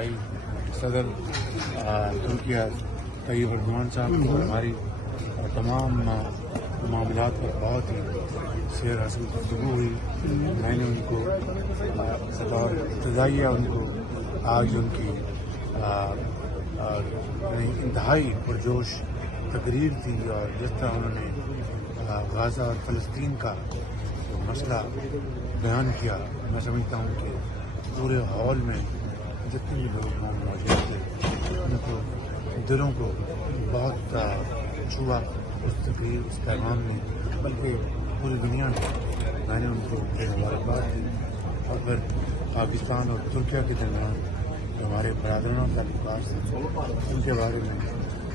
بھائی صدر ترکیہ طیب اردوان صاحب کو ہماری تمام معاملات پر بہت ہی سیر حاصل گفتگو ہوئی. میں نے ان کو بطور ابتدائیہ ان کو آج ان کی انتہائی پرجوش تقریر تھی اور جس طرح انہوں نے غزہ اور فلسطین کا مسئلہ بیان کیا. میں سمجھتا ہوں کہ پورے ہال میں جتنے بھی لوگ موجود تھے ان کو دلوں کو بہت چھوا اس تقریر اس پیغام نے، بلکہ پوری دنیا میں نے ان کو مبارکباد دی. اور پھر پاکستان اور ترکیہ کے درمیان جو ہمارے برادرانہ تعلقات ہیں ان کے بارے میں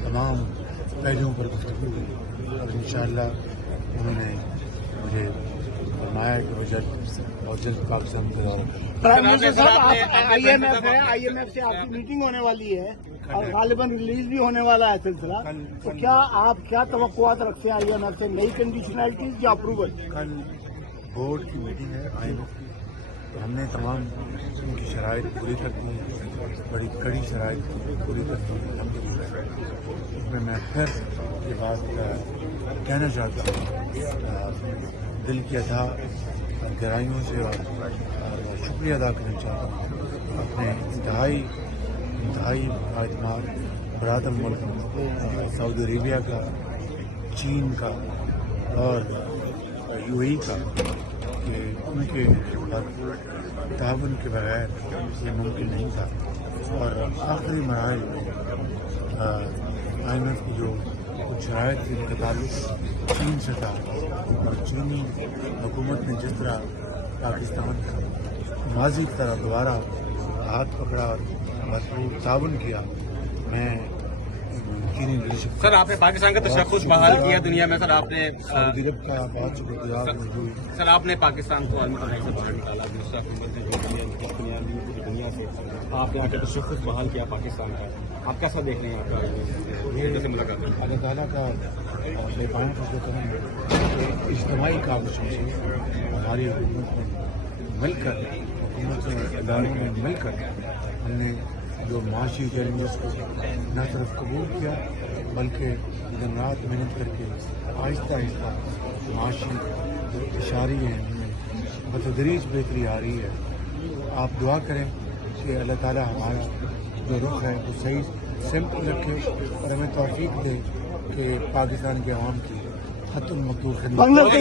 تمام پہلوؤں پر گفتگو ہوئی اور انشاءاللہ انہوں نے مجھے فرمایا کہ وہ جلد پاکستان کے دورہ آئی ایم ایف سے آپ کی میٹنگ ہونے والی ہے اور غالباً ریلیز بھی ہونے والا ہے سلسلہ. تو کیا آپ کیا توقعات رکھتے ہیں آئی ایم ایف سے؟ نئی کنڈیشنلٹیز یا اپروول؟ کل بورڈ کی میٹنگ ہے آئی ایم ایف کی. ہم نے تمام ان کی شرائط پوری کر دی ہیں، بڑی کڑی شرائط پوری کر دی ہیں الحمد للہ. اس میں پھر یہ بات کہنا چاہتا ہوں، دل کی ادا اور گہرائیوں سے اور شکریہ ادا کرنا چاہتا ہوں اپنے انتہائی اعتماد برادر ملک سعودی عربیہ کا، چین کا اور یو اے ای کا، کہ ان کے تعاون کے بغیر یہ ممکن نہیں تھا. اور آخری مراحل آئی ایم ایف کی جو کچھ شرائط تھی ان کا تعلق چین سے تھا اور چینی حکومت نے جس طرح پاکستان کا ماضی کی طرح دوبارہ ہاتھ پکڑا اور بھرپور تعاون کیا. میں چینی لیڈرشپ سر آپ نے پاکستان کا تشخص بحال کیا دنیا میں. سر آپ نے سعودی عرب کا بہت شکر گزار ہوئی. سر آپ نے پاکستان کو عالمی پڑھائی سے باہر نکالا، دوسرا حکومت نے دنیا سے آپ نے آ کے تشخص بحال کیا پاکستان کا. آپ کیسا دیکھ رہے ہیں آپ کا جیسے ملاقات ہے؟ اللہ تعالیٰ کا بے پناہ فضل و کرم ہے. اجتماعی کاوشوں سے ہماری حکومت نے مل کر، حکومت کے اداروں نے مل کر ہم نے جو معاشی چیلنجز کو نہ صرف قبول کیا بلکہ دن رات محنت کر کے آہستہ آہستہ معاشی جو اشاری ہیں ان میں بتدریج بہتری آ رہی ہے. آپ دعا کریں کہ اللہ تعالیٰ ہمارا جو رخ ہے وہ صحیح سمت رکھے اور ہمیں توفیق دے کہ پاکستان کے عوام کی حت المقدور خدمت